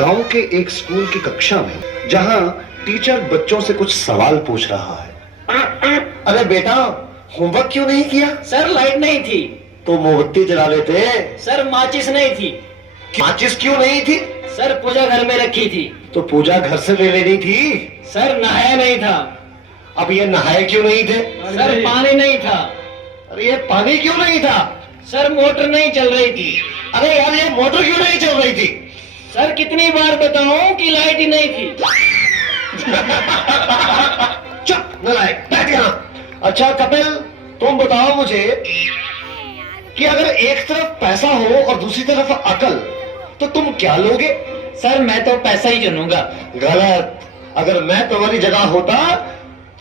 गांव के एक स्कूल की कक्षा में जहां टीचर बच्चों से कुछ सवाल पूछ रहा है। अरे बेटा, होमवर्क क्यों नहीं किया? सर लाइट नहीं थी। तो मोमबत्ती जला लेते। सर माचिस नहीं थी। माचिस क्यों नहीं थी? सर पूजा घर में रखी थी। तो पूजा घर से ले लेनी थी। सर नहाया नहीं था। अब ये नहाए क्यों नहीं थे? सर पानी नहीं था। अरे ये पानी क्यों नहीं था? सर मोटर नहीं चल रही थी। अरे यार, ये मोटर क्यों नहीं चल रही थी? सर कितनी बार बताऊं कि लाइट ही नहीं थी। चुप नालायक, बैठ यहाँ। अच्छा कपिल, तुम बताओ मुझे कि अगर एक तरफ पैसा हो और दूसरी तरफ अकल, तो तुम क्या लोगे? सर मैं तो पैसा ही चुनूंगा। गलत। अगर मैं तुम्हारी जगह होता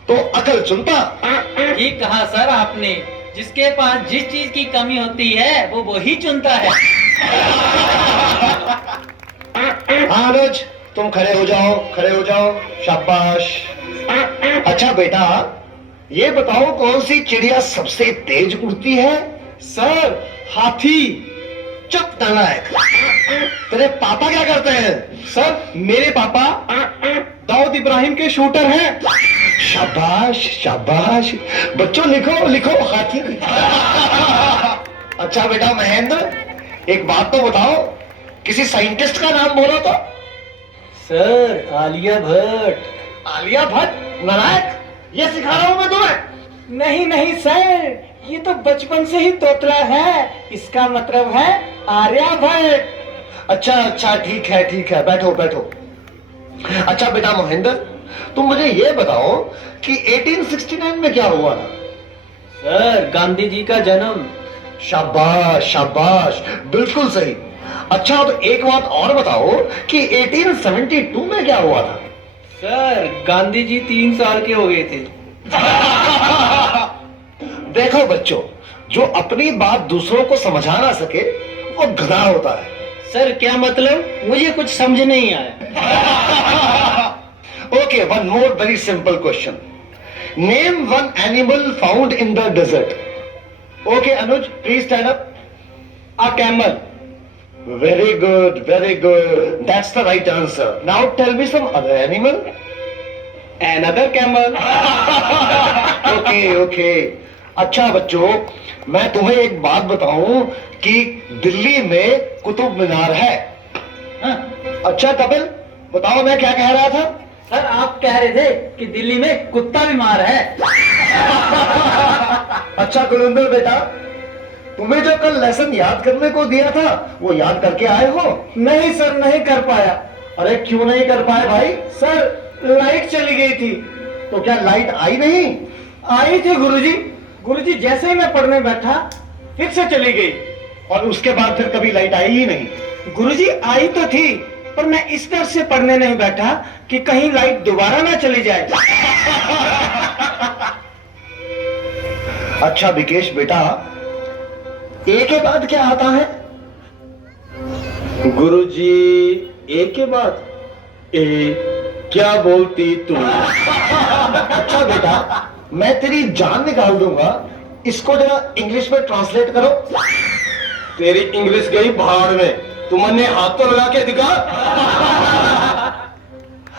तो अकल चुनता। ठीक कहा सर आपने। जिसके पास जिस चीज की कमी होती है वो वही चुनता है। हाँ अनुज, तुम खड़े हो जाओ, खड़े हो जाओ। शाबाश। अच्छा बेटा, ये बताओ कौन सी चिड़िया सबसे तेज उड़ती है? सर हाथी। चुप नालायक। तेरे पापा क्या करते हैं? सर मेरे पापा दाऊद इब्राहिम के शूटर हैं। शाबाश शाबाश। बच्चों लिखो लिखो, हाथी। अच्छा बेटा महेंद्र, एक बात तो बताओ, किसी साइंटिस्ट का नाम बोलो तो। सर आलिया भट्ट। आलिया भट्ट? नालायक, ये सिखा रहा हूं मैं तुम्हें। नहीं नहीं सर, ये तो बचपन से ही तोतला है। इसका मतलब है आर्यभट्ट। अच्छा अच्छा, ठीक है ठीक है, बैठो बैठो। अच्छा बेटा महेंद्र, तुम मुझे ये बताओ कि 1869 में क्या हुआ था? सर गांधी जी का जन्म। शाबाश शाबाश, बिल्कुल सही। अच्छा अब एक बात और बताओ कि 1872 में क्या हुआ था? सर गांधी जी 3 साल के हो गए थे। देखो बच्चों, जो अपनी बात दूसरों को समझा ना सके वो गधा होता है। सर क्या मतलब? मुझे कुछ समझ नहीं आया। Okay, one more very simple question. Name one animal found in the desert. Okay Anuj, please stand up. A camel. Very good very good, that's the right answer. Now tell me some other animal. Another camel। Okay okay. अच्छा बच्चों, मैं तुम्हें एक बात बताऊं कि दिल्ली में कुतुब मीनार है। हाँ। अच्छा कपिल, बताओ मैं क्या कह रहा था? सर आप कह रहे थे कि दिल्ली में कुत्ता बीमार है। अच्छा गुरुंदर बेटा, तुम्हें जो कल लेसन याद करने को दिया था वो याद करके आए हो? नहीं सर, नहीं कर पाया। अरे क्यों नहीं कर पाए भाई? सर लाइट चली गई थी। तो क्या लाइट आई नहीं? आई थी गुरुजी। गुरुजी जैसे ही मैं पढ़ने बैठा फिर से चली गई। और उसके बाद फिर कभी लाइट आई ही नहीं? गुरुजी आई तो थी, पर मैं इस डर से पढ़ने नहीं बैठा कि कहीं लाइट दोबारा ना चली जाए। अच्छा विकेश बेटा, ए के बाद क्या आता है? गुरुजी ए के बाद ए क्या बोलती तू? अच्छा बेटा, मैं तेरी जान निकाल दूंगा, इसको जरा इंग्लिश में ट्रांसलेट करो। तेरी इंग्लिश गई भाड़ में, तुमने हाथ तो लगा के दिखा।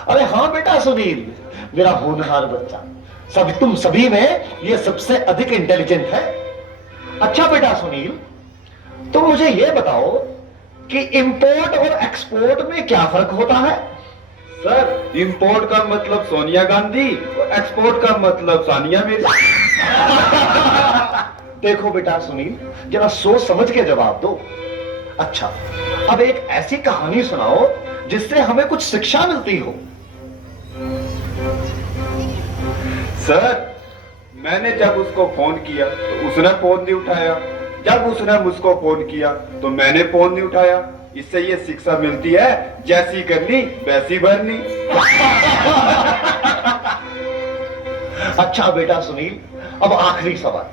अरे हाँ बेटा सुनील, मेरा होनहार बच्चा, तुम सभी में ये सबसे अधिक इंटेलिजेंट है। अच्छा बेटा सुनील, तुम मुझे ये बताओ कि इंपोर्ट और एक्सपोर्ट में क्या फर्क होता है? सर इंपोर्ट का मतलब सोनिया गांधी और एक्सपोर्ट का मतलब सानिया मिर्जा। देखो बेटा सुनील, जरा सोच समझ के जवाब दो। अच्छा, अब एक ऐसी कहानी सुनाओ जिससे हमें कुछ शिक्षा मिलती हो। सर मैंने जब उसको फोन किया तो उसने फोन नहीं उठाया, जब उसने मुझको फोन किया तो मैंने फोन नहीं उठाया। इससे ये शिक्षा मिलती है, जैसी करनी वैसी भरनी। अच्छा बेटा सुनील, अब आखिरी सवाल।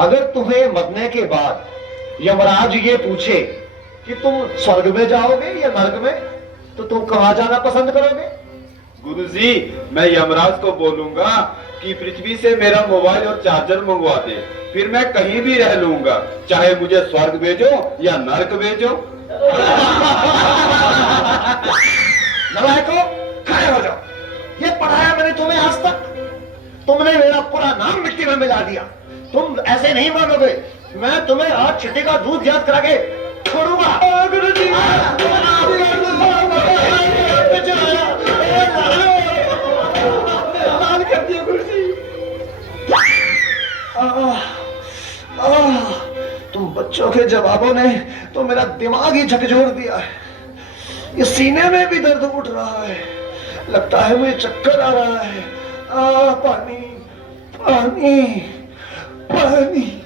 अगर तुम्हें मरने के बाद यमराज ये पूछे कि तुम स्वर्ग में जाओगे या नरक में, तो तुम कहां जाना पसंद करोगे? गुरुजी, मैं यमराज को बोलूंगा कि पृथ्वी से मेरा मोबाइल और चार्जर मंगवा दे, फिर मैं कहीं भी रह लूंगा, चाहे मुझे स्वर्ग भेजो या नरक भेजो। में मिला दिया। तुम ऐसे नहीं मानोगे, मैं तुम्हें आज चिट्ठी का दूध याद करा के छोड़ूंगा। गुरुजी कर दिया गुरुजी। तुम बच्चों के जवाबों ने तो मेरा दिमाग ही झकझोर दिया है। ये सीने में भी दर्द उठ रहा है, लगता है मुझे चक्कर आ रहा है। पानी पानी पानी।